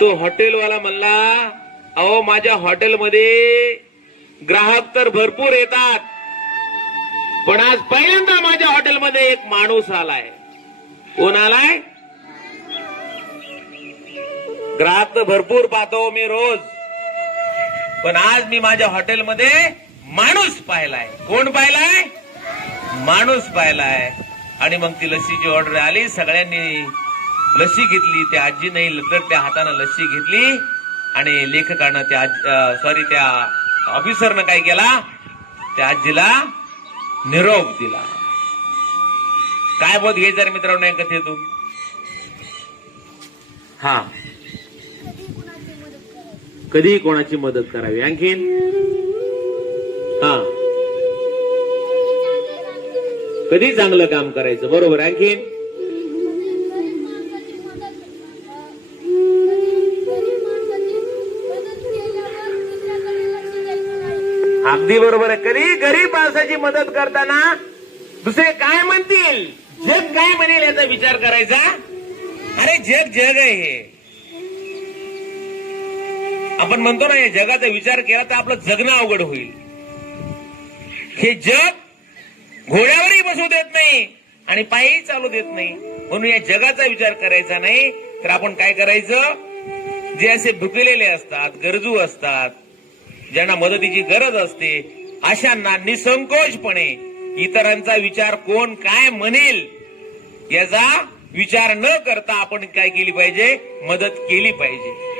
तो हॉटेलवाला म्हणला, अहो माझ्या हॉटेलमध्ये ग्राहक तर भरपूर येतात, पण आज पहिल्यांदा माझ्या हॉटेलमध्ये एक माणूस आलाय. कोण आलाय? ग्राहक तर भरपूर पाहतो मी रोज, पण आज मी माझ्या हॉटेलमध्ये माणूस पाहिलाय. कोण पाहिलाय? माणूस पाहिलाय. आणि मग ती लस्सीची ऑर्डर आली. सगळ्यांनी लस्सी घेतली. त्या आजीने लटकत्या हाताने लस्सी घेतली आणि लेखकानं त्या ऑफिसरनं काय केला, त्या आजीला निरोप दिला. काय बोध घ्यायचा रे मित्रांनो या कथेतून? हा, कधी कोणाची मदत करावी. आणखीन हा, कधी चांगलं काम करायचं. बरोबर. आणखीन अगदी बरोबर आहे. कधी गरीब माणसाची मदत करताना दुसरे काय म्हणतील, जग काय म्हणेल याचा विचार करायचा. अरे जग आहे हे. आपण म्हणतो ना, या जगाचा विचार केला तर आपलं जगणं अवघड होईल. हे जग घोड्यावरही बसू देत नाही आणि पायी चालू देत नाही. म्हणून या जगाचा विचार करायचा नाही, तर आपण काय करायचं, जे असे भुकेलेले असतात, गरजू असतात, ज्यांना मदतीची गरज असते, अशांना निसंकोचपणे इतरांचा विचार कोण काय म्हणेल याचा विचार न करता आपण काय केली पाहिजे, मदत केली पाहिजे.